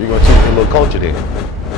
So you're gonna teach me a little culture then.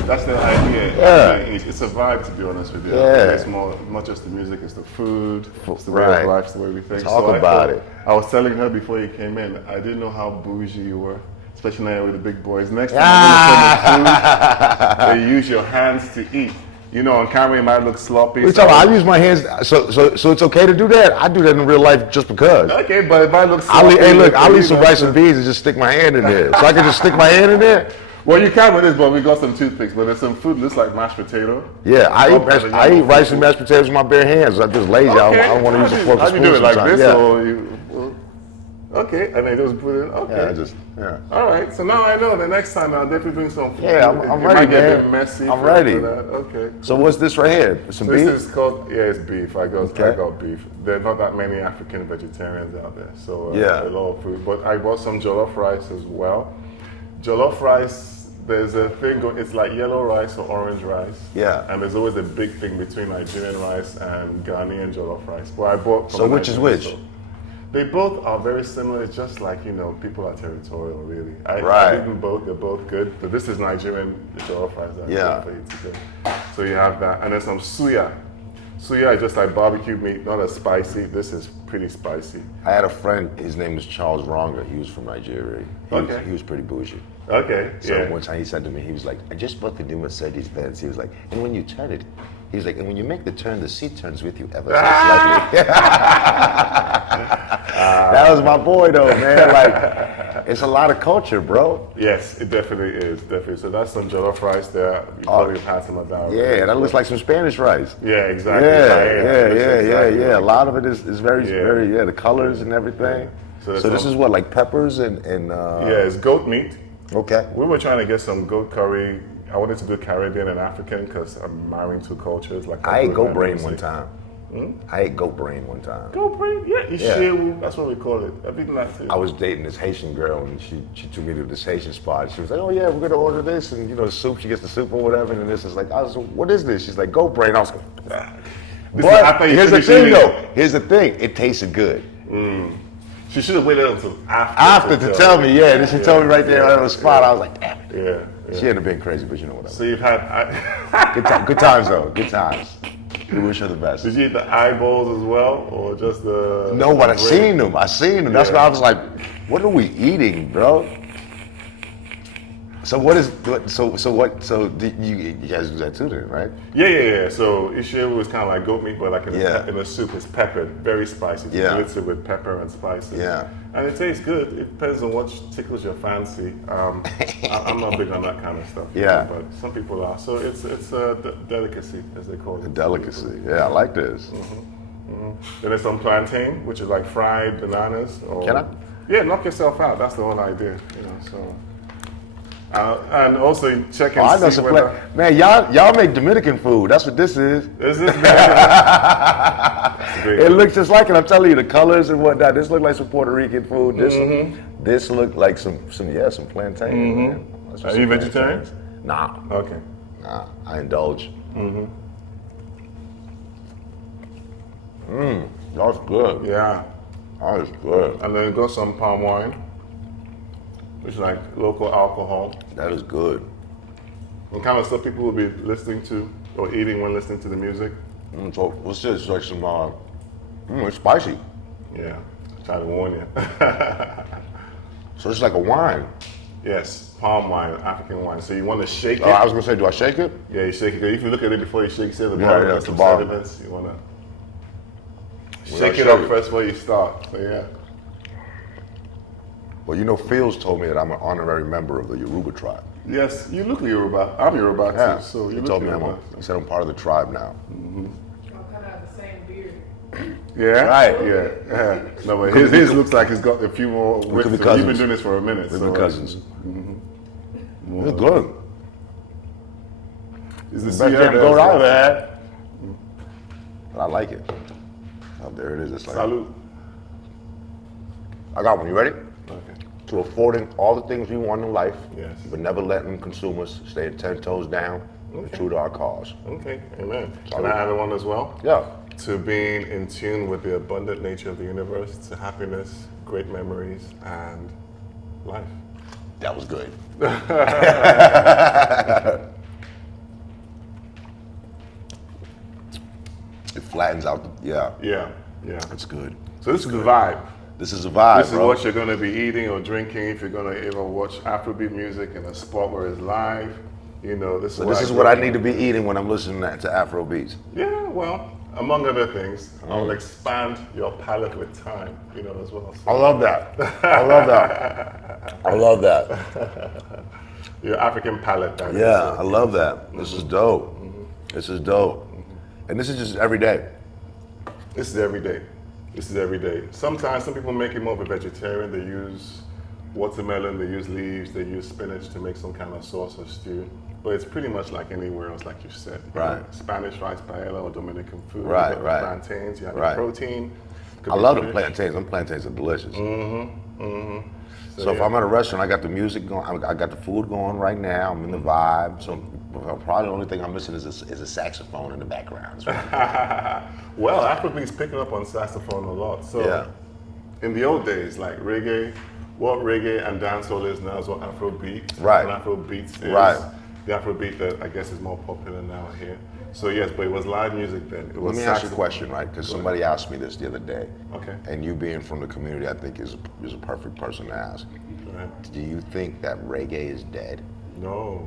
That's the idea. Yeah. It's a vibe, to be honest with you. Yeah. It's more, not just the music, it's the food, it's the way Right. of life, it's the way we think. Talk about it. I was telling her before you came in, I didn't know how bougie you were, especially now with the big boys. Next time I'm gonna come with food, they use your hands to eat. You know, on camera it might look sloppy. What you talking about? I use my hands, so it's okay to do that? I do that in real life just because. Okay, but it might look sloppy. I'll leave some rice and beans and just stick my hand in there. So I can just stick my hand in there? Well, you can with this, but we got some toothpicks. But there's some food looks like mashed potato. Yeah, I eat rice and mashed potatoes with my bare hands. I'm just lazy. Okay. I don't want to use a fork and How spoon. do you do it like sometimes. this, Yeah. or you? Okay, and then just put it. Okay. Yeah. All right. So now I know. The next time I'll definitely bring some food. Yeah, I'm It ready, might get a man. bit messy. I'm ready. Okay. So what's this right here? Some So beef? this is called, it's beef. I got Okay. beef. There are not that many African vegetarians out there, so Yeah. a lot of food. But I bought some jollof rice as well. Jollof rice, there's a thing going, it's like yellow rice or orange rice. Yeah. And there's always a big thing between Nigerian rice and Ghanaian jollof rice. But I bought from So which is Nigeria, which? so they both are very similar. It's just like, people are territorial, really. Right. I did them both. They're both good. But this is Nigerian jollof rice. That's Yeah. good for you today. So you have that. And then some suya. Suya is just like barbecue meat, not as spicy. This is pretty spicy. I had a friend, his name was Charles Ronga. He was from Nigeria. He was pretty bougie. Okay, So yeah. one time he said to me, he was like, I just bought the new Mercedes Benz. He was like, and when you turn it, he was like, and when you make the turn, the seat turns with you ever so slightly. That was my boy though, man. Like, it's a lot of culture, bro. Yes, it definitely is. Definitely. So that's some jollof rice there. You probably have had some of that. Yeah, that looks like some Spanish rice. Yeah, exactly. Yeah. A lot of it is very, the colors and everything. So this is what, like peppers and yeah, it's goat meat. Okay. We were trying to get some goat curry. I wanted to do Caribbean and African because I'm marrying two cultures. Like I ate goat brain one time. I ate goat brain one time. Goat brain? Yeah, Ishewu. That's what we call it. I've eaten that too. I was dating this Haitian girl and she took me to this Haitian spot. She was like, oh yeah, we're gonna order this and the soup, she gets the soup or whatever, and this is like, I was like, what is this? She's like, goat brain. I was like, but here's the thing though. Here's the thing. It tasted good. She should have waited until After to tell me, yeah. And then she told me right there on the spot. I was like, damn it. Yeah. She ended up being crazy, but you know what I mean. So you've had Good times though. Good times. We wish her the best. Did you eat the eyeballs as well, or just the? No, but I seen them. That's why I was like, what are we eating, bro? So what is so do you guys do that too then, right? Yeah. So Ishewu is kind of like goat meat, but like in the soup, it's peppered, very spicy. It's glittered with pepper and spices. Yeah. And it tastes good. It depends on what tickles your fancy. I'm not big on that kind of stuff. Yeah. But some people are. So it's a delicacy, as they call it. A delicacy. Yeah, I like this. Then there's some plantain, which is like fried bananas. Or, Can I? Yeah, knock yourself out. That's the whole idea. So. And also check and I know see some whether... Man, y'all make Dominican food. That's what this is. This is It looks just like it. I'm telling you, the colors and whatnot. This look like some Puerto Rican food. This looked like some plantain. Are you vegetarian? Nah. Okay. Nah, I indulge. That's good. Yeah. That is good. And then got some palm wine, which is like local alcohol. That is good. And kind of stuff people will be listening to or eating when listening to the music. So what's this? Like some, it's spicy. Yeah, try to warn you. So it's like a wine. Yes, palm wine, African wine. So you want to shake it. I was gonna say, do I shake it? Yeah, you shake it. If you look at it before you shake, you see the Yeah, bottom, yeah, there's it's the some bottom. sediments. You want to Well, shake it up first before you start. So yeah. Well, Fields told me that I'm an honorary member of the Yoruba tribe. Yes, you look Yoruba. I'm Yoruba Yeah. too. So you He look told me Yoruba. he said I'm part of the tribe now. I'll cut out the same beard. Yeah, Right. Yeah. No, but his looks like he's got a few more. could be You've cousins. been doing this for a minute. We're so, cousins. It's good. Is the Best Sierra damn goat there? I've had. But I like it. Oh, there it is. It's like, Salute. I got one. You ready? Okay. To affording all the things we want in life, Yes. but never letting consumers stay 10 toes down and Okay. true to our cause. Okay. Amen. Can Salute. I add one as well? Yeah. To being in tune with the abundant nature of the universe, to happiness, great memories, and life. That was good. It flattens out. Yeah. Yeah. That's good. So this is the vibe. This is a vibe, This is bro. what you're going to be eating or drinking if you're going to ever watch Afrobeat music in a spot where it's live. You know, this So this is what I need to be eating when I'm listening to Afrobeats. Yeah, well, among other things, I'll expand your palate with time, you know, as well. I love that. I love that. I love that. Your African palate. That Yeah, I love that. This is dope. This is dope. And this is just every day. This is every day. This is every day. Sometimes some people make it more of a vegetarian. They use watermelon, they use leaves, they use spinach to make some kind of sauce or stew. But it's pretty much like anywhere else, like you said. Right. Spanish rice paella or Dominican food. Right, You got right. Plantains, you have Right. your protein. Could I be love the fish. plantains. Them plantains are delicious. So if yeah. I'm at a restaurant, I got the music going, I got the food going right now. I'm in the vibe. So probably the only thing I'm missing is a saxophone in the background. Well, Afrobeat's picking up on saxophone a lot. So Yeah. in the old days, like reggae, what reggae and dancehall is now is what Afrobeat Right. and Afrobeats is. Right. The Afrobeat that I guess is more popular now here. So yes, but it was live music then. It was Let me ask you a saxophone. question, right? Because somebody asked me this the other day. Okay. And you being from the community, I think is a perfect person to ask. Right. Do you think that reggae is dead? No,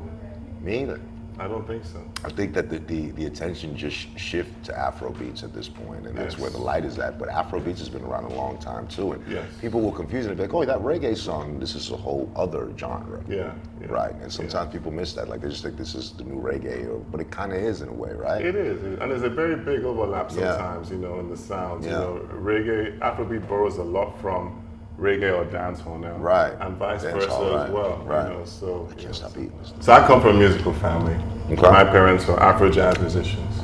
Me either. I don't think so. I think that the attention just shift to Afrobeats at this point, and that's Yes. where the light is at. But Afrobeats has been around a long time too, and Yes. people will confuse it and be like, "Oh, that reggae song, this is a whole other genre." Yeah. Right, and sometimes people miss that. Like they just think this is the new reggae, but it kind of is in a way, right? It is, and there's a very big overlap Yeah. sometimes, you know, in the sounds. Yeah. You know, reggae, Afrobeat borrows a lot from reggae or dancehall now, Right. and vice Dancehall, versa right, as well. right. You know, so I can't stop eating this. So I come from a musical family. Okay. My parents were Afro jazz musicians.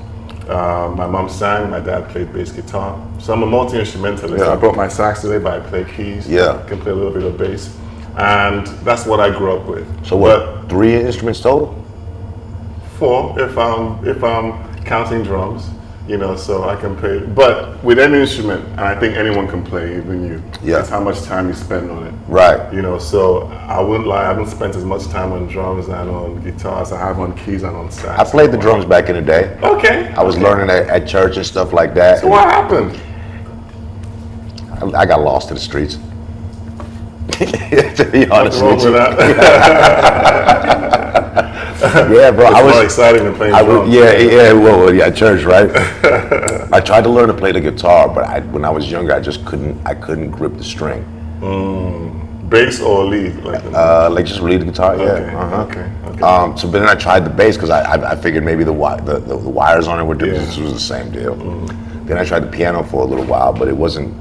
My mom sang, my dad played bass guitar. So I'm a multi-instrumentalist. Yeah. I brought my sax today, but I play keys. Yeah. I can play a little bit of bass. And that's what I grew up with. So what? 3 instruments total? But 4 if I'm counting drums, you know, so I can play. But with any instrument, and I think anyone can play, even you. Yeah. It's how much time you spend on it. Right. You know, so I wouldn't lie, I haven't spent as much time on drums and on guitars as I have on keys and on sax. I played the drums back in the day. Okay. I was learning at church and stuff like that. So what happened? I got lost in the streets. To be honest What's wrong with with you. that? Yeah, bro. It's I more was exciting than playing I drums. was, yeah, church, right? I tried to learn to play the guitar, but when I was younger, I just couldn't grip the string. Bass or lead? Like just really the guitar, yeah. Okay, Uh-huh. okay. So then I tried the bass because I figured maybe the wires on it were different. Yeah. This was the same deal. Then I tried the piano for a little while, but it wasn't.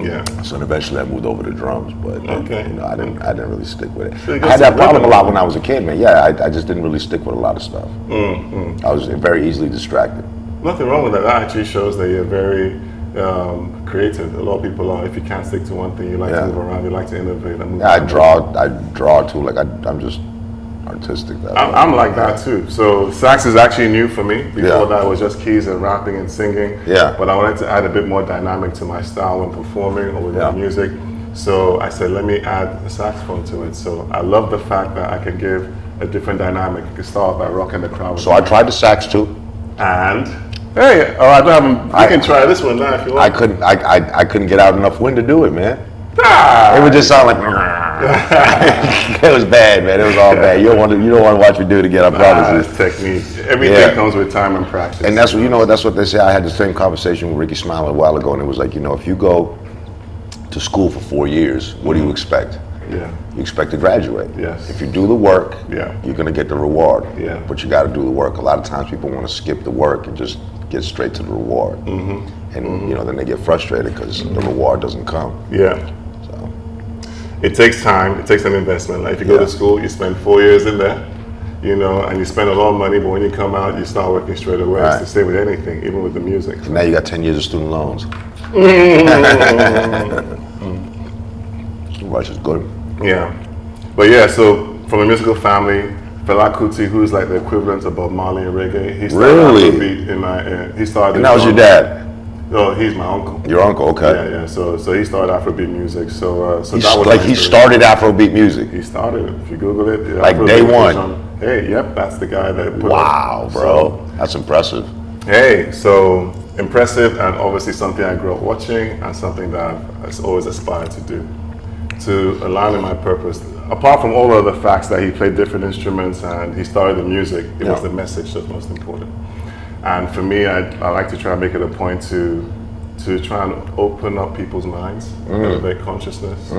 Yeah. So then eventually I moved over to drums, but Okay. you know, I didn't really stick with So you it. got I had that some problem a rhythm. lot when I was a kid, man. Yeah, I just didn't really stick with a lot of stuff. I was very easily distracted. Nothing wrong with that. That actually shows that you're very creative. A lot of people are. If you can't stick to one thing, you like Yeah. to move around. You like to innovate and move. Yeah, I around. draw too. Like I'm just artistic. That way. I'm like that too. So sax is actually new for me. Before Yeah. that, it was just keys and rapping and singing. Yeah. But I wanted to add a bit more dynamic to my style when performing or with Yeah. my music. So I said, let me add a saxophone to it. So I love the fact that I can give a different dynamic. You can start by rocking the crowd. So I tried the sax too. And hey, I don't have. You can try this one now if you want. I couldn't get out enough wind to do it, man. Ah! It would just sound like. It was bad, man. It was all bad. You don't want to watch me do it again. I promise you. This technique. Everything Yeah. comes with time and practice. And that's what they say. I had the same conversation with Ricky Smiley a while ago, and it was like, if you go to school for 4 years, what do you expect? Yeah. You expect to graduate. Yes. If you do the work, Yeah. you're gonna get the reward. Yeah. But you got to do the work. A lot of times people want to skip the work and just get straight to the reward. And then they get frustrated because the reward doesn't come. Yeah. So It takes time. It takes an investment. Like if you go Yeah. to school, you spend 4 years in there, and you spend a lot of money. But when you come out, you start working straight away. Right. It's the same with anything, even with the music. now you got 10 years of student loans. Which is good. Yeah. But yeah, so from a musical family, Fela Kuti, who's like the equivalent of Bob Marley and reggae, he started Really? Afrobeat he started. And that was your dad. No, he's my uncle. Your uncle, okay. Yeah. So he started Afrobeat music. So He's, that was like my he inspiration. started Afrobeat music. He started it. If you Google it, Like Afrobeat day one. fusion. Hey, yep, that's the guy that put Wow, up. bro, that's impressive. Hey, so impressive, and obviously something I grew up watching and something that I've always aspired to do, to align with my purpose. Apart from all of the facts that he played different instruments and he started the music, it was the message that was most important. And for me, I like to try and make it a point to try and open up people's minds, elevate consciousness,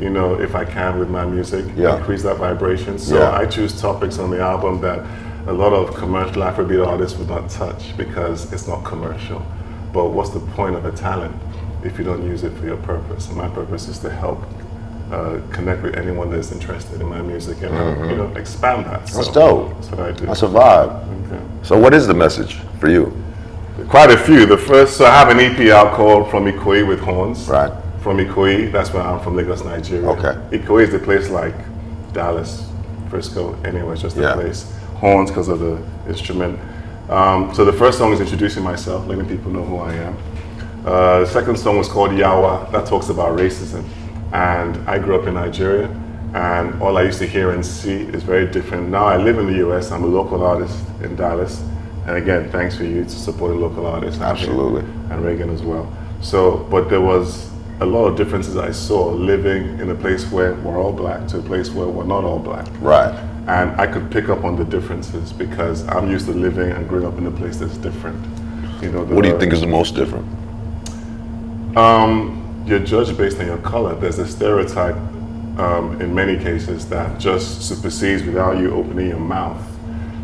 you know, if I can with my music, increase that vibration. So I choose topics on the album that a lot of commercial Afrobeat artists would not touch because it's not commercial. But what's the point of a talent if you don't use it for your purpose? And my purpose is to help connect with anyone that's interested in my music and you know, expand that. So That's dope. That's what I do. That's a vibe. Okay. So what is the message for you? Quite a few. The first, so I have an EP out called From Ikoyi with Horns. Right. From Ikoyi, that's where I'm from, Lagos, Nigeria. Okay. Ikoyi is a place like Dallas, Frisco, anyway, it's just a place. Horns because of the instrument. So the first song is introducing myself, letting people know who I am. The second song was called Yawa, that talks about racism. And I grew up in Nigeria, and all I used to hear and see is very different. Now I live in the US, I'm a local artist in Dallas. And again, thanks for you to supporting local artists. Absolutely. And Reagan as well. So, but there was a lot of differences I saw living in a place where we're all black to a place where we're not all black. Right. And I could pick up on the differences because I'm used to living and growing up in a place that's different. You know, What do you think is the most different? You're judged based on your color. There's a stereotype in many cases that just supersedes without you opening your mouth.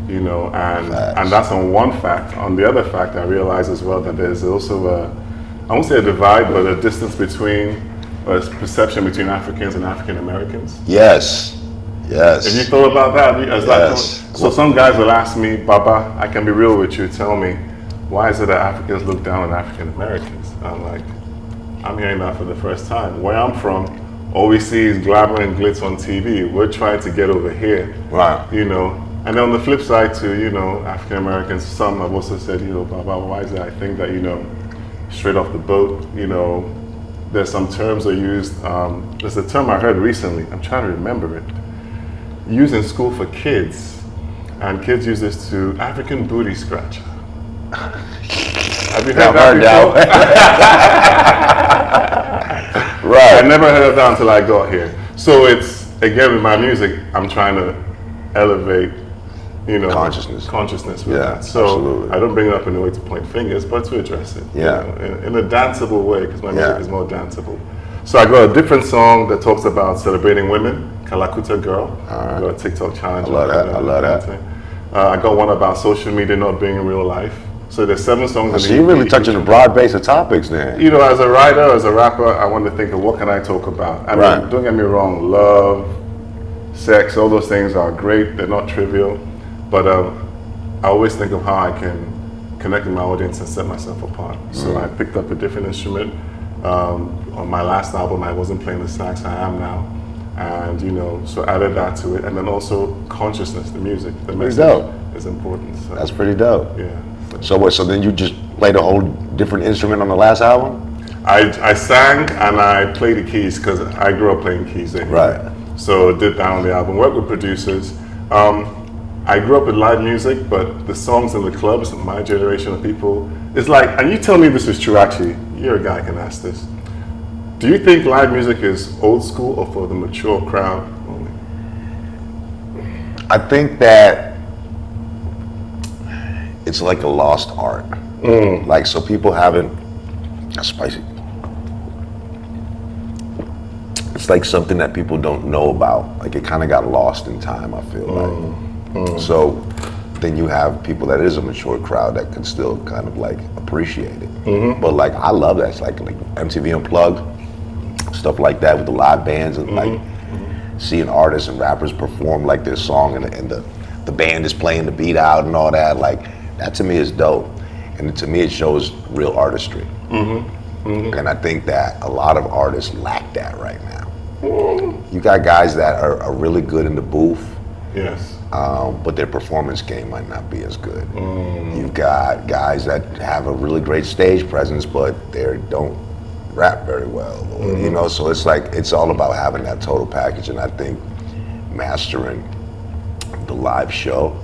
You know, and that's on one fact. On the other fact, I realize as well that there's also I won't say a divide, but a distance between, a perception between Africans and African Americans. Yes. Yes. Have you thought about that? Yes. So some guys will ask me, Baba, I can be real with you, tell me, why is it that Africans look down on African Americans? I'm like, I'm hearing that for the first time. Where I'm from, all we see is glamour and glitz on TV. We're trying to get over here. Right. You know, and then on the flip side too, you know, African Americans, some have also said, you know, Baba, why is it? I think that, you know, straight off the boat, you know, there's some terms are used. There's a term I heard recently, I'm trying to remember it, used in school for kids, and kids use this to African booty scratcher. Have you heard that before? Right. I never heard of that until I got here. So it's, again, with my music, I'm trying to elevate, you know, consciousness with that. So absolutely. I don't bring it up in a way to point fingers, but to address it. Yeah. You know, in a danceable way, because my music is more danceable. So I got a different song that talks about celebrating women, Kalakuta Girl. I got a TikTok challenge. I love that. I love that. I got one about social media not being in real life. So there's 7 songs. So you're really touching a broad base of topics then. You know, as a writer, as a rapper, I want to think of what can I talk about. I mean, don't get me wrong, love, sex, all those things are great. They're not trivial. But I always think of how I can connect with my audience and set myself apart. So I picked up a different instrument. On my last album, I wasn't playing the sax, I am now. And, you know, so added that to it. And then also consciousness, the music, the message is important. So, that's pretty dope. Yeah. So what, so then you just played a whole different instrument on the last album? I sang and I played the keys because I grew up playing keys anyway. Right. So did that on the album, worked with producers. I grew up with live music, but the songs in the clubs, my generation of people, it's like, and you tell me this is true actually, you're a guy who can ask this. Do you think live music is old school or for the mature crowd only? I think that it's like a lost art. Like, so people haven't, that's spicy. It's like something that people don't know about. Like it kind of got lost in time, I feel like. So then you have people that is a mature crowd that can still kind of like appreciate it. But like, I love that. It's like MTV Unplugged, stuff like that with the live bands and like seeing artists and rappers perform like their song and the band is playing the beat out and all that. Like that to me is dope. And to me it shows real artistry. And I think that a lot of artists lack that right now. You got guys that are really good in the booth, Yes. But their performance game might not be as good. You've got guys that have a really great stage presence, but they don't rap very well, or, you know. So it's like it's all about having that total package, and I think mastering the live show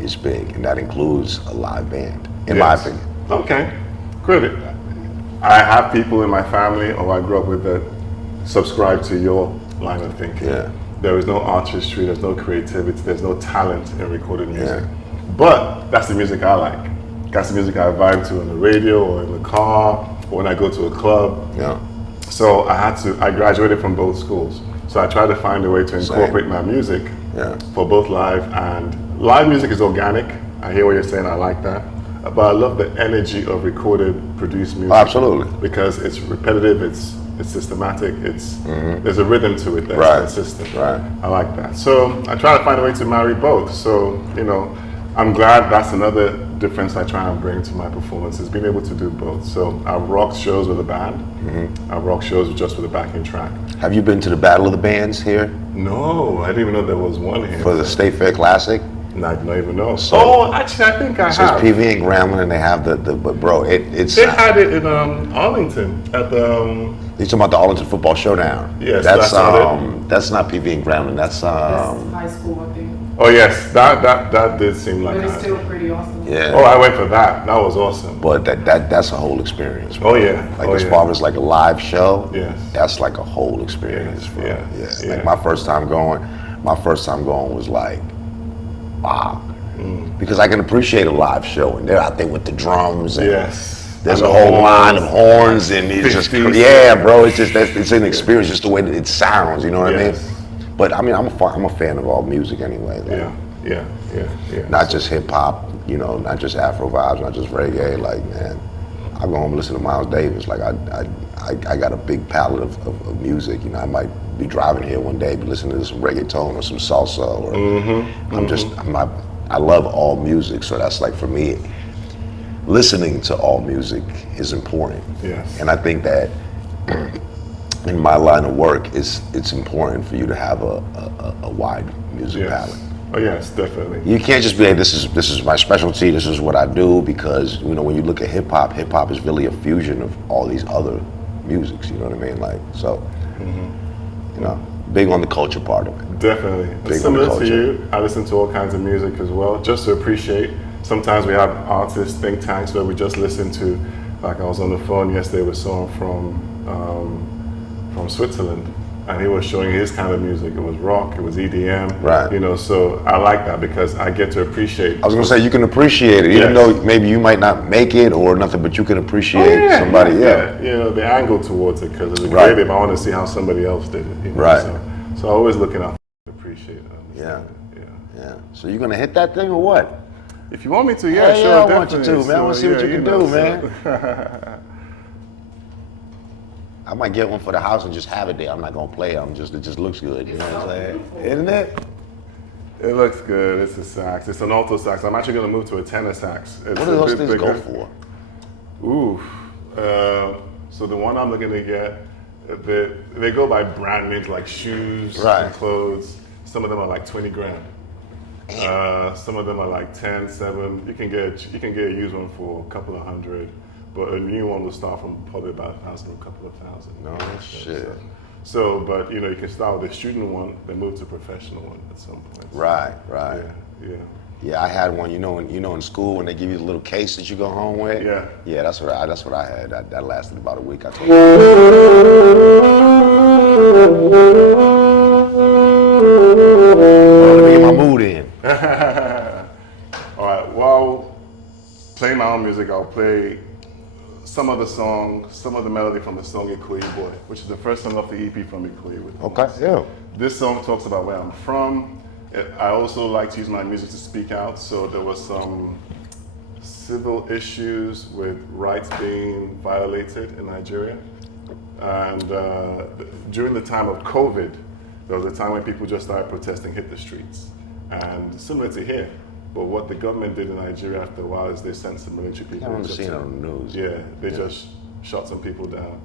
is big, and that includes a live band, in my opinion. Okay, good. I have people in my family, or I grew up with, that subscribe to your line of thinking. Yeah. There is no artistry, there's no creativity, there's no talent in recorded music. But that's the music I like. That's the music I vibe to on the radio or in the car or when I go to a club. Yeah. So I graduated from both schools. So I try to find a way to incorporate my music for both live music is organic. I hear what you're saying, I like that. But I love the energy of recorded, produced music. Oh, absolutely. Because it's repetitive, it's systematic, there's a rhythm to it that's consistent. Right. I like that. So I try to find a way to marry both. So, you know, I'm glad that's another difference I try and bring to my performances, being able to do both. So I've rocked shows with a band, I've rocked shows just with a backing track. Have you been to the Battle of the Bands here? No, I didn't even know there was one here. For the State Fair Classic? No, I don't even know. So, actually, I think I So have. it's PV and Grambling, and they have but bro, it's... They had it in Arlington at the... You're talking about the Arlington Football Showdown. Yes, that's not that's not PV and Grambling. That's That's high school, I think. Oh yes, that did seem like. But it's still pretty awesome. Yeah. Oh, I went for that. That was awesome. But that's a whole experience. Bro. Oh yeah. Like as far as like a live show, Yes. that's like a whole experience. Bro. Yeah. Like my first time going was like, wow. Because I can appreciate a live show, and they're out there with the drums, and there's a whole line of horns, and it's just bro. It's just it's an experience, just the way that it sounds. You know what I mean? But I mean, I'm a fan of all music anyway. Like, yeah. Not just hip hop, you know, not just Afro vibes, not just reggae. Like, man, I go home and listen to Miles Davis. Like, I got a big palette of music. You know, I might be driving here one day, be listening to some reggaeton or some salsa, or I love all music. So that's like for me, listening to all music is important. Yes. And I think that in my line of work, it's important for you to have a wide music palette. Oh yes, definitely. You can't just be like, this is my specialty, this is what I do, because you know when you look at hip hop is really a fusion of all these other musics. You know what I mean? Like so, you know, big on the culture part of it. Definitely. Big Similar on the to culture. you, I listen to all kinds of music as well, just to appreciate. Sometimes we have artist think tanks where we just listen to, like I was on the phone yesterday with someone from Switzerland, and he was showing his kind of music. It was rock, it was EDM. Right. You know, so I like that because I get to appreciate. I was gonna say you can appreciate it, even though maybe you might not make it or nothing, but you can appreciate somebody. You know, the angle towards it because as a creative, I want to see how somebody else did it. You know? Right. So always looking out to appreciate it. Yeah. So you gonna hit that thing or what? If you want me to, sure, I definitely. want you to, man. I want to see what you can do, man. I might get one for the house and just have it there. I'm not gonna play it. It just looks good. You know what I'm saying? Isn't it? It looks good. It's a sax. It's an alto sax. I'm actually gonna move to a tenor sax. What do those things go for? Ooh. So the one I'm looking to get, they go by brand names like shoes and clothes. Some of them are like 20 grand. Some of them are like 10, 7. You can get a used one for a couple of hundred, but a new one will start from probably about 1,000 or a couple of thousand. No shit. So, but you know, you can start with a student one, then move to a professional one at some point. Right. Yeah, I had one. You know, in school when they give you the little case that you go home with. Yeah, that's what I had. That lasted about a week. I told you. Let me get my mood in. All right. While playing my own music, I'll play some of the song, some of the melody from the song Hollywoodzay, which is the first song off the EP from Hollywoodzay. Okay. Yeah. This song talks about where I'm from. I also like to use my music to speak out. So there was some civil issues with rights being violated in Nigeria. And during the time of COVID, there was a time when people just started protesting, hit the streets. And similar to here, but what the government did in Nigeria after a while is they sent some military people. I haven't seen it on the news. Yeah, they just shot some people down,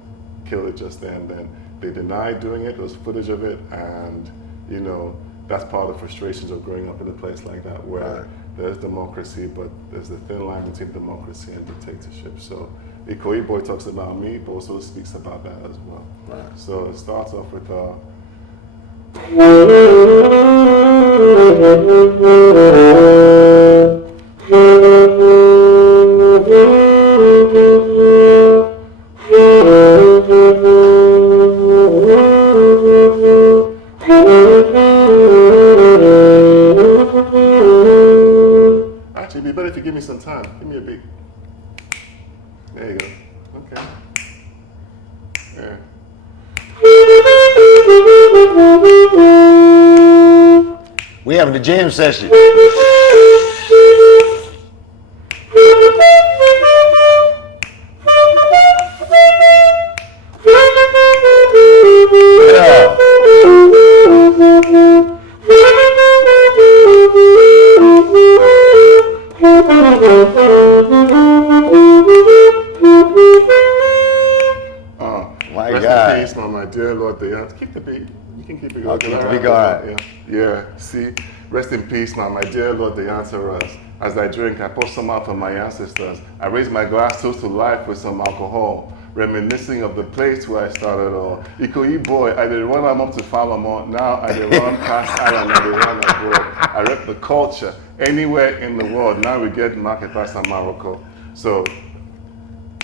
killed it just there and then. They denied doing it, there was footage of it, and you know, that's part of the frustrations of growing up in a place like that where there's democracy, but there's a thin line between democracy and dictatorship. So Ikoyi talks about me, but also speaks about that as well. Right. So it starts off with actually, it'd be better if you give me some time. Give me a beat. There you go. Okay. Yeah. We having the jam session. Rest in peace, my dear Lord. Keep the beat. You can keep it going. Keep the beat going. Yeah. See, rest in peace, my dear Lord. The answer us. As I drink, I pour some out for my ancestors. I raise my glass toast to life with some alcohol, reminiscing of the place where I started all. Ikoyi boy, I did run up to Falamo. Now I did run past Island. I did run abroad. I rep the culture anywhere in the world. Now we get market past Morocco. So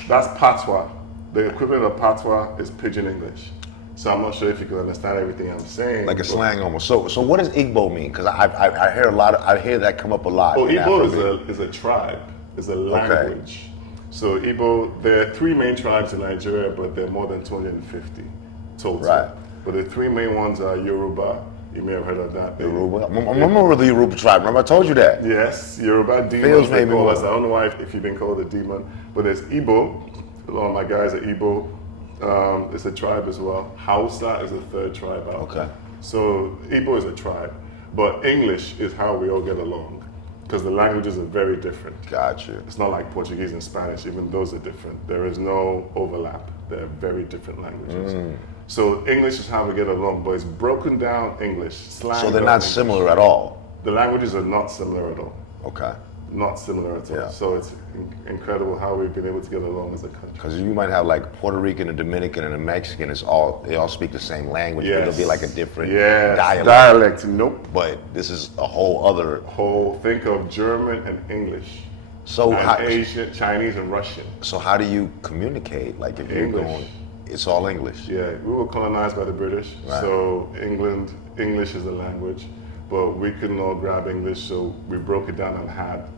that's patois. The equivalent of patois is pidgin English. So I'm not sure if you can understand everything I'm saying. Like a slang almost. So what does Igbo mean? Because I hear I hear that come up a lot. Oh, Igbo is a tribe. It's a language. Okay. So Igbo, there are 3 main tribes in Nigeria, but there are more than 250 total. Right. But the 3 main ones are Yoruba. You may have heard of that. Yoruba. I'm a member of the Yoruba tribe. Remember I told you that? Yes, Yoruba demons. They call us. I don't know why if you've been called a demon, but there's Igbo. A lot of my guys are Igbo. It's a tribe as well. Hausa is the 3rd tribe out. Okay. So Igbo is a tribe, but English is how we all get along because the languages are very different. Gotcha. It's not like Portuguese and Spanish, even those are different. There is no overlap. They're very different languages. So English is how we get along, but it's broken down English, slang. So they're not similar at all? The languages are not similar at all. Okay. Not similar at all. Yeah. So it's incredible how we've been able to get along as a country. Because you might have like Puerto Rican, a Dominican, and a Mexican. They all speak the same language, but it'll be like a different dialect. Nope. But this is a whole other think of German and English. So Asian, Chinese, and Russian. So how do you communicate? Like if you're going, it's all English. Yeah, we were colonized by the British, so English is the language, but we couldn't all grab English, so we broke it down and had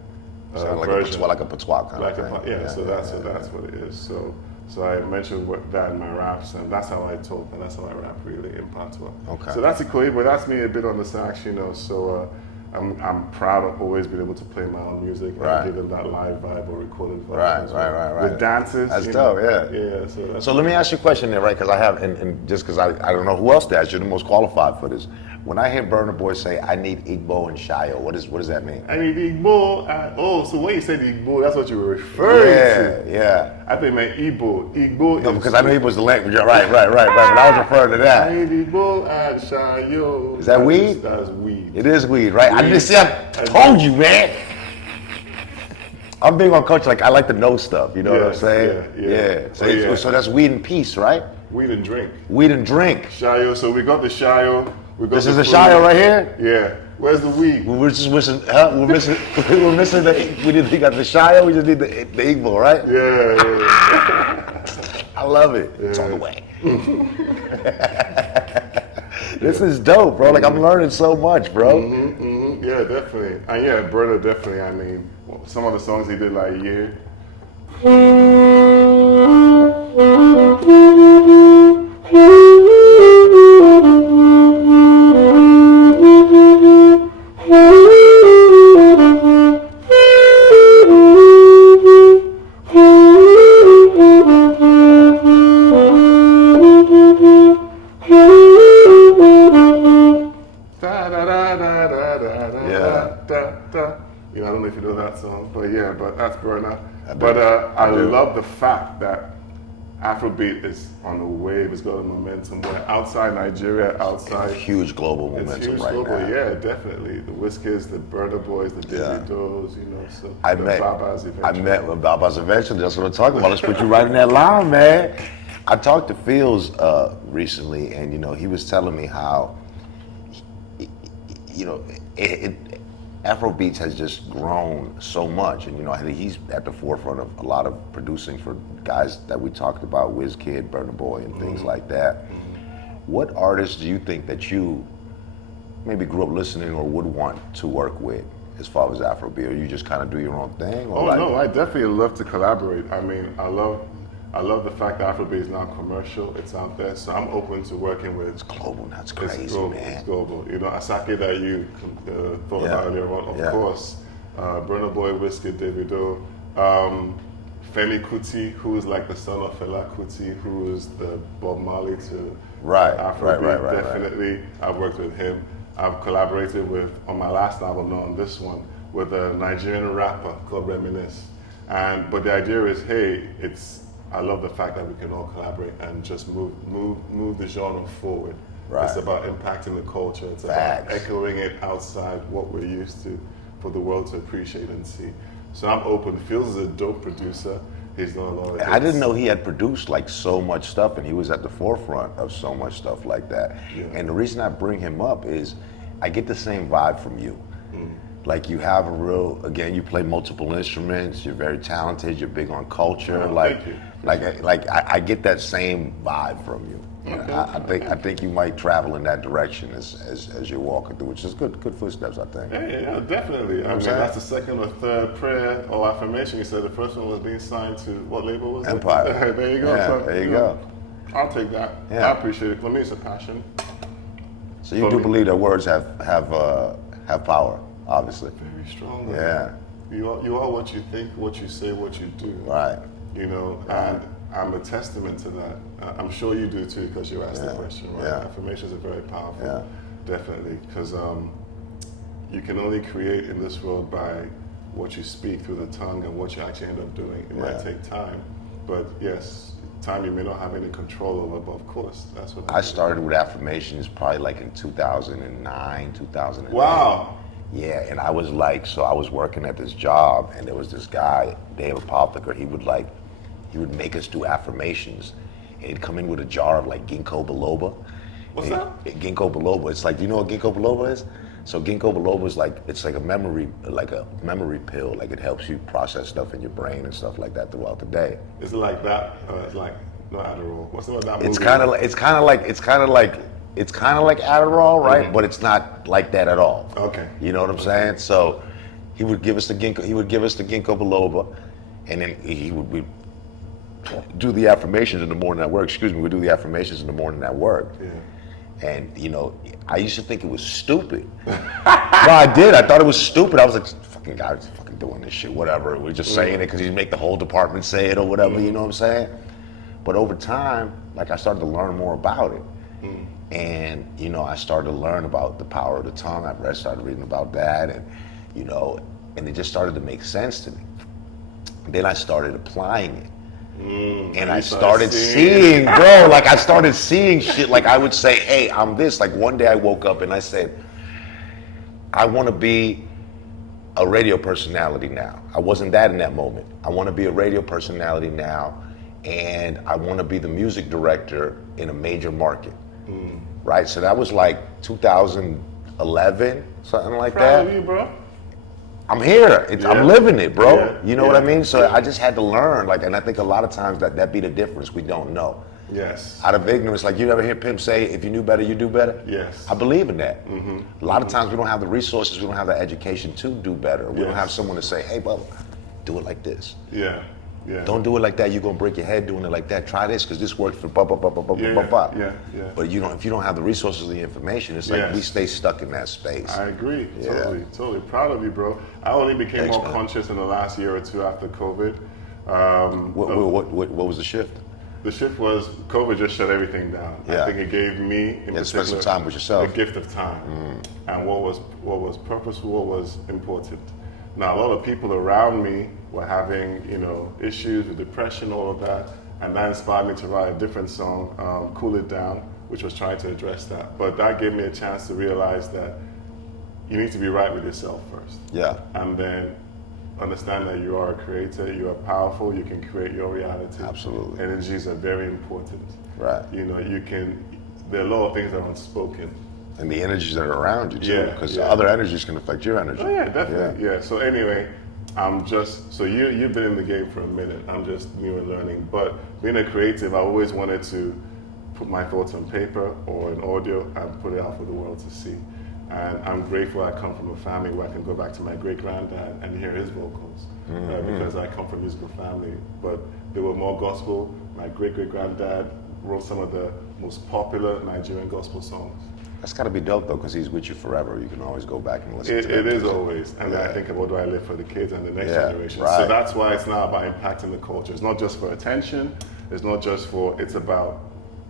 like a patois kind of thing. So that's what it is. So I mentioned that in my raps, and that's how I talk, and that's how I rap really in patois. Okay. So that's Ikoyi, but that's me a bit on the sax, So I'm proud of always being able to play my own music and give them that live vibe or recorded vibe. Right. With dances. That's dope, Yeah. So let me ask you a question there, right? Because I have, and just because I don't know who else to ask, you're the most qualified for this. When I hear Burna Boy say, I need Igbo and Shayo, what does that mean? I need Igbo. So when you said Igbo, that's what you were referring to. Yeah. I think meant Igbo. No, because I knew Igbo was the language. Right. But I was referring to that. I need Igbo and Shayo. Is that weed? That's weed. It is weed, right? I told you, man. I'm big on culture. Like I like to know stuff. You know what I'm saying? Yeah. So that's weed and peace, right? Weed and drink. Weed and drink. Shayo. So we got the Shayo. This is a Shayo right here? Yeah. Where's the weed? We're just missing. We're missing we got the Shayo. We just need the Igbo, right? Yeah. I love it. Yeah. It's on the way. This is dope, bro. Like I'm learning so much, bro. Yeah, definitely. And Burna definitely. I mean, some of the songs he did like a year. I don't know if you know that song, but that's Burna. But I love the fact that Afrobeat is on the wave. It's got a momentum. Where outside Nigeria, outside Huge global it's momentum huge right global. now. Yeah, definitely. The Wizkids, the Burna Boys, the Yeah. Davidos, you know. So I the met, Babas I eventually. met with Baba's eventually. That's what I'm talking about. Let's put you right in that line, man. I talked to Fields recently, and he was telling me how, you know, Afrobeats has just grown so much, and I think he's at the forefront of a lot of producing for guys that we talked about, Wizkid, Burna Boy, and things like that. What artists do you think that you maybe grew up listening or would want to work with as far as Afrobeat? Or you just kind of do your own thing? Or Oh no, I definitely love to collaborate. I mean, I love the fact that Afrobeat is now commercial. It's out there, so I'm open to working with. It's global. That's It's crazy, global. man. It's global. Asake that you thought Yeah. about earlier on, of Yeah. course. Burna Boy, Wizkid, Davido, Femi Kuti, who is like the son of Fela Kuti, who is the Bob Marley to Right, Afrobeat. right. Definitely, I've worked with him. I've collaborated with on my last album, not on this one, with a Nigerian rapper called Reminisce. But the idea is, hey, I love the fact that we can all collaborate and just move the genre forward. Right. It's about impacting the culture. It's Facts. about echoing it outside what we're used to for the world to appreciate and see. So I'm open. Fields is a dope producer. He's done a lot of I hits. didn't know he had produced like so much stuff, and he was at the forefront of so much stuff like that. Yeah. And the reason I bring him up is I get the same vibe from you. Like you have again, you play multiple instruments, you're very talented, you're big on culture. Oh, like, thank you. I get that same vibe from you. I think you might travel in that direction as you're walking through, which is good footsteps, I think. Yeah, definitely. I mean, saying? that's the second or third prayer or affirmation. You said the first one was being signed to what label was Empire. it? There you go. Yeah, So, there you go. I'll take that. Yeah. I appreciate it. For me, it's a passion. So you do believe that words have power, obviously. Very strong. Yeah. You are what you think, what you say, what you do. Right. And I'm a testament to that. I'm sure you do too, because you asked the question, right? Yeah. Affirmations are very powerful, Yeah. definitely, because you can only create in this world by what you speak through the tongue and what you actually end up doing. It might take time, but yes, time you may not have any control over, but of course, that's what I started with affirmations probably like in 2009, 2008. Wow. Yeah, and I was working at this job, and there was this guy, Dave Apotheker. He would make us do affirmations, and he'd come in with a jar of like ginkgo biloba. What's that? Ginkgo biloba. It's like, do you know what ginkgo biloba is? So ginkgo biloba is it's like a memory pill. Like it helps you process stuff in your brain and stuff like that throughout the day. Is it like that? It's like no Adderall. What's about that movie? It's kind of like Adderall, right? Mhm. But it's not like that at all. Okay. You know what I'm saying? So he would give us the ginkgo biloba, and then we'd do the affirmations in the morning at work. We'd do the affirmations in the morning at work. Yeah. And I used to think it was stupid. No, I did. I thought it was stupid. I was like, fucking guy's fucking doing this shit, whatever. We're just saying it because he'd make the whole department say it or whatever, you know what I'm saying? But over time, like I started to learn more about it. And, I started to learn about the power of the tongue. I started reading about that and it just started to make sense to me. Then I started applying it. And I started seeing, bro, like I started seeing shit. Like I would say, hey, I'm this. Like one day I woke up and I said, I want to be a radio personality now. I wasn't that in that moment. I want to be a radio personality now, and I want to be the music director in a major market. Right? So that was like 2011, something like that. Proud of you, bro. I'm here. I'm living it, bro. Yeah. You know what I mean? So I just had to learn. And I think a lot of times that be the difference. We don't know. Yes. Out of ignorance, like you ever hear Pimp say, if you knew better, you do better? Yes. I believe in that. A lot of times we don't have the resources, we don't have the education to do better. We don't have someone to say, hey, Bubba, do it like this. Yeah. Yeah. Don't do it like that. You're gonna break your head doing it like that. Try this because this worked for blah blah blah blah blah blah blah. Yeah. But if you don't have the resources or the information, it's like we stay stuck in that space. I agree. Yeah. Totally proud of you, bro. I only became Thanks, more man. conscious in the last year or two after COVID. What was the shift? The shift was COVID just shut everything down. Yeah. I think it gave me, in Yeah, spend some particular, time with yourself. the gift of time, and what was purposeful, what was important. Now, a lot of people around me were having, issues with depression, all of that, And that inspired me to write a different song, Cool It Down, which was trying to address that. But that gave me a chance to realize that you need to be right with yourself first. Yeah. And then understand that you are a creator, you are powerful, you can create your reality. Absolutely. Energies are very important. Right. You know, there are a lot of things that are unspoken. And the energies that are around you too, Yeah, because yeah. other energies can affect your energy. Oh yeah, definitely. Yeah. So anyway, you've been in the game for a minute. I'm just new and learning. But being a creative, I always wanted to put my thoughts on paper or in audio and put it out for the world to see. And I'm grateful I come from a family where I can go back to my great-granddad and hear his vocals because I come from a musical family. But they were more gospel. My great-great-granddad wrote some of the most popular Nigerian gospel songs. That's got to be dope though, because he's with you forever. You can always go back and listen to It that is music. always. And then I think about, do I live for the kids and the next generation? right. So that's why it's now about impacting the culture. It's not just for attention. It's about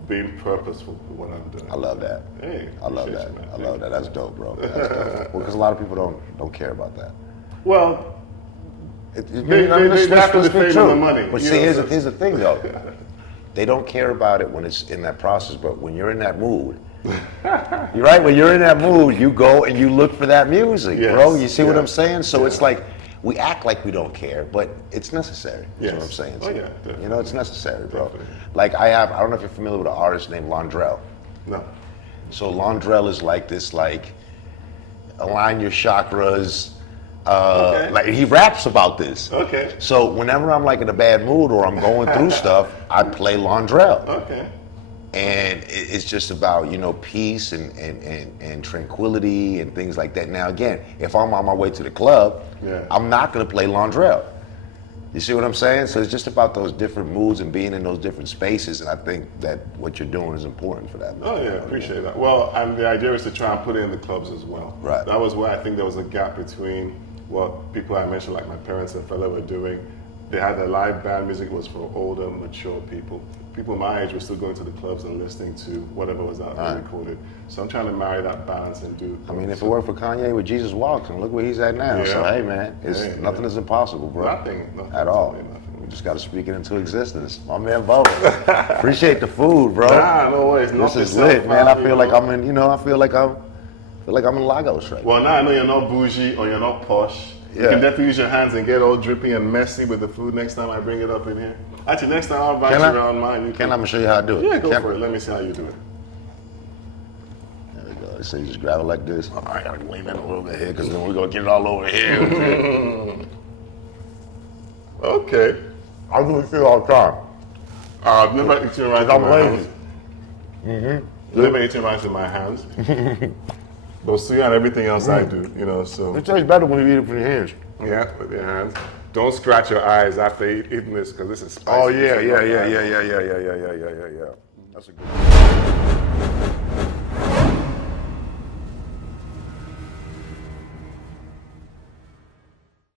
being purposeful with what I'm doing. I love that. Hey, I love appreciate that. you, man. I love that. That's dope, bro. That's dope. Well, because a lot of people don't care about that. Well, They have the fame and the money. But you see, know, here's the thing though. They don't care about it when it's in that process, but when you're in that mood, you're right. When you're in that mood, you go and you look for that music, Yes, bro. You see what yeah, I'm saying? So yeah. it's like we act like we don't care, but it's necessary. That's Yes. what I'm saying. Oh, yeah, definitely. You know, it's necessary, bro. Definitely. Like I don't know if you're familiar with an artist named Londrell. no. So Londrell is like this, like align your chakras. Okay. Like he raps about this. Okay. So whenever I'm like in a bad mood or I'm going through stuff, I play Londrell. Okay. And it's just about, you know, peace and tranquility and things like that. Now again, if I'm on my way to the club, Yeah. I'm not gonna play Londrell. You see what I'm saying? So it's just about those different moods and being in those different spaces, and I think that what you're doing is important for that. Oh yeah, appreciate that. Well, and the idea is to try and put it in the clubs as well. Right. That was where I think there was a gap between what people I mentioned, like my parents and fellow, were doing. They had the live band music was for older, mature people. People my age were still going to the clubs and listening to whatever was out there Right. recorded. So I'm trying to marry that balance and do. I mean, if it worked for Kanye with Jesus Walks, and look where he's at now. So Yeah. hey, man, nothing is impossible, bro. Nothing At all. absolutely nothing. We just got to speak it into existence. My man, Bo. Appreciate the food, bro. Nah, no worries. This Knock is yourself lit, man. I out, feel you like know. I'm in. You know, I feel like I'm in Lagos right now. Well, now I know you're not bougie or you're not posh. You Yeah. can definitely use your hands and get all drippy and messy with the food next time I bring it up in here. Actually, next time I'll invite Can you I? around mine. You I'm gonna show you how to do it. Yeah, go Can- for it. Let me see how you do it. There we go. So you just grab it like this. All right, I gotta lean in a little bit here because then we're gonna get it all over here. Okay. I do this shit all the time. I've never eaten rice I'm with my lazy. hands. Never eaten rice with my hands. But suya and everything else I do, you know, so. It tastes better when you eat it with your hands. Yeah, with your hands. Don't scratch your eyes after eating this because this is spicy. Oh yeah, This is yeah, not yeah, bad. yeah, yeah, yeah, yeah, yeah, yeah, yeah, yeah, yeah. That's a good one.